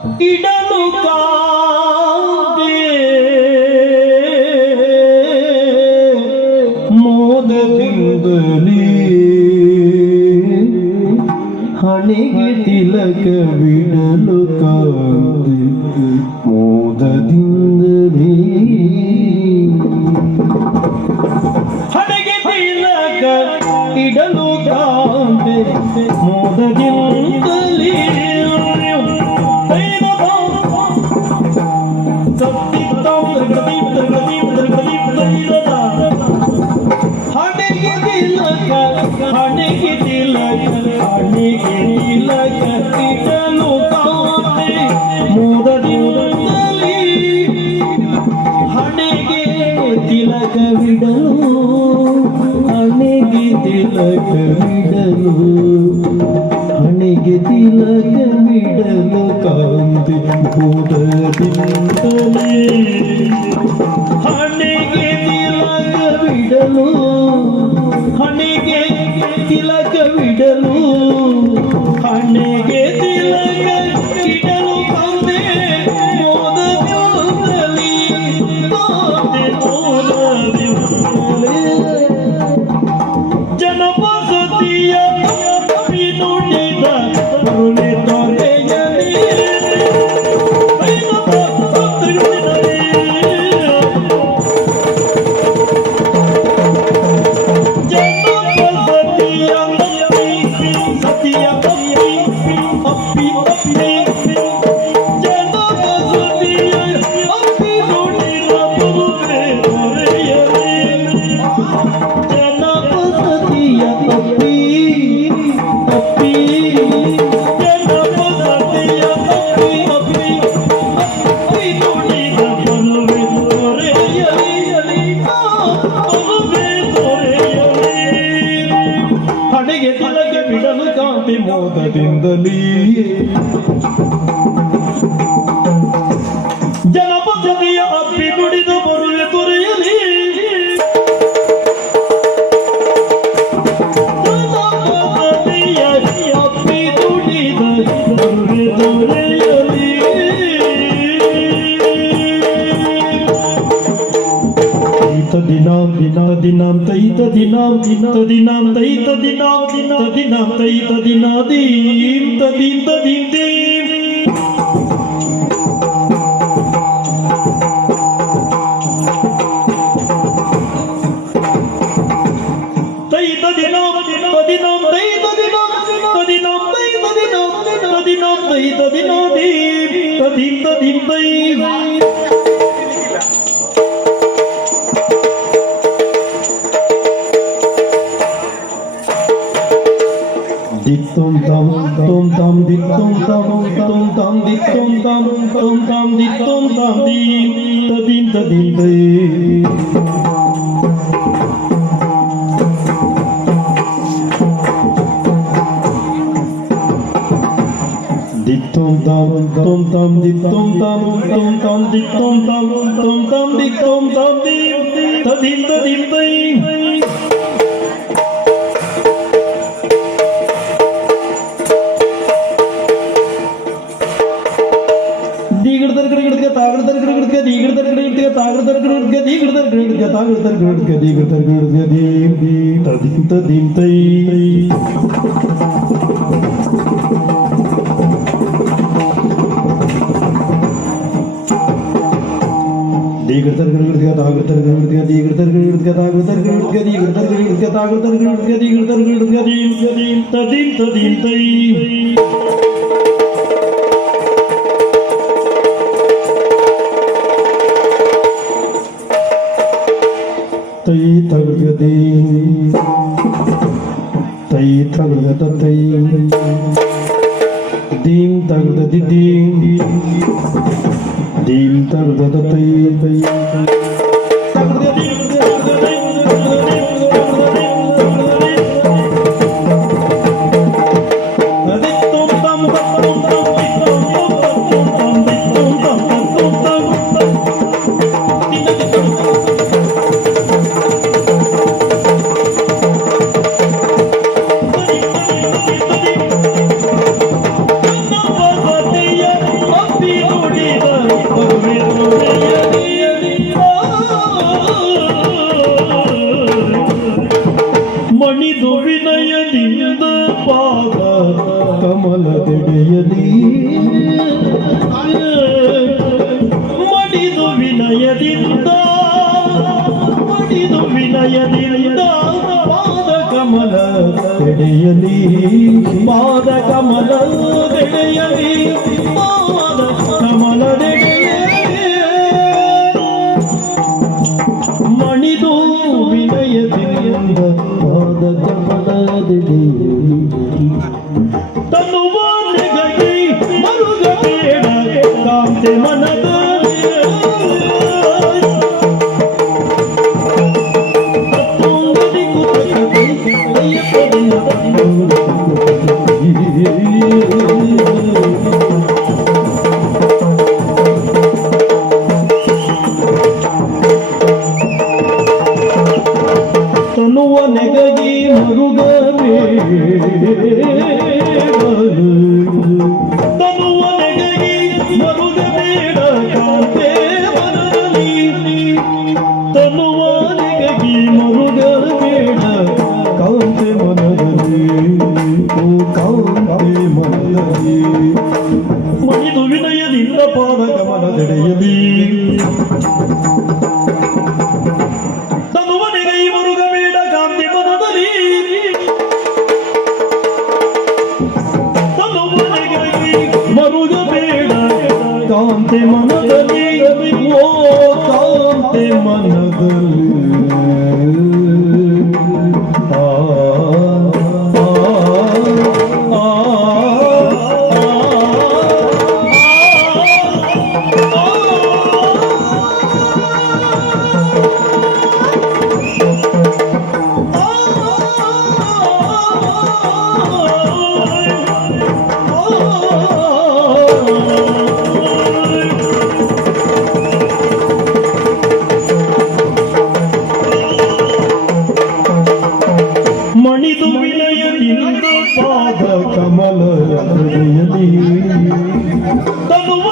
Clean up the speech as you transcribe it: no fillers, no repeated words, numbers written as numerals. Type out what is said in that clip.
ಇಡಲು ಕಾಂತೆ ಮೋದದಿಂದಲೇ ಹಣೆಗೆ ತಿಲಕವಿಡಲು ಕಾಂತೆ ಮೋದದಿಂದಲೇ ಹಣೆಗೆ ತಿಲಕ ಇಡಲು ಕಾಂತೆ ಮೋದದಿಂದಲೇ ಹಣೆಗೆ ತಿಲಕ ಇಡಲು ಕಾಂತೆ ಮೋದದಿಂದಲೇ ಹಣೆಗೆ ತಿಲಕವಿಡಲು ಹಣೆಗೆ ತಿಲಕವಿಡಲು ಹಣೆಗೆ ತಿಲಕವಿಡಲು ಕಾಂತೆ ಮೋದದಿಂದಲೇ ಹಣೆಗೆ ತಿಲಕವಿಡಲು ಹಣೆಗೆ ತಿಲಕವಿಡಲು ಹಣೆಗೆ ತಿಲಕವಿಡಲು ಕಾಂತೆ ಮೋದದಿಂದಲೇ ಮೋದದಿಂದಲೇ ಜನಪಸತಿಯ ನುಡಿದ ಕರುಣೆ ತೊರೆಯಲಿ ಹಣೆಗೆ ತಿಲಕವಿಡಲು ಕಾಂತೆ ಮೋದದಿಂದಲೇ ಜನಪದತೆಯ ಅಪ್ಪಿ ನುಡಿದ ಬರುವೆ ತೊರೆಯಲಿ ಜನಪದತೆಯ ಅಪ್ಪಿ ನುಡಿದ ಬರುವೆ ತೊರೆಯಲಿ ದಿನಾಂ ದಿನಾಂ ತೈತ ದಿನಾಂ ದಿನಾಂ ತೈತ ದಿನಾಂ ದಿನಾಂ ತೈತ ದಿನಾದೀಂ ತದೀಂ ತದೀಂ ದೀಂ ತೈತ ದಿನಾಂ ದಿನಾಂ ತೈತ ದಿನಾಂ ದಿನಾಂ ತೈತ ದಿನಾಂ ದಿನಾಂ ತೈತ ದಿನಾದೀಂ ತದೀಂ ತದೀಂ ದೀಂ Tom tam tom tam dik tom tam dik tom tam dik tom tam dim tadim tadim tadim dik tom tam dik tom tam dik tom tam dik tom tam dim tadim tadim tadim ಪಾದ ಕಮಲದೆಡೆಯಲಿ ಪಾದ ಕಮಲದೆಡೆಯಲಿ ಮಣಿದು ವಿನಯದಿಂದ ಪಾದ ಕಮಲದೆಡೆಯಲಿ ತನ್ನುವ ನೆಗೈ ಮರುಗಬೇಡ ಕಾಂತೆ ಮನದ ತನುವ ನೆಗಗಿ ಮರುಗವೇ ತನುವ ನೆಗಗಿ ಮರುಗಬೇಡ ಕಾಂತೆ ಮನದಲ್ಲಿ ತನುವ ನೆಗಗಿ ಮರುಗಬೇಡ ಕಾಂತೆ ಮನದಲ್ಲಿ ಓ ಕಾಂತೆ ಮನದಲ್ಲಿ ಮಣಿದು ವಿನಯದಿಂದ ಪಾದ ಗಮನದೆಡೆಯಲಿ ಮರುಗಬೇಡ ಕಾಂತೆ ಮನದಲ್ಲಿ ಓ ಕಾಂತೆ ಮನದಲ್ಲಿ ಆ ಮಣಿದು ವಿನಯದಿಂದ ಪಾದ ಕಮಲ ಹೃದಯಲಿ ತನುವ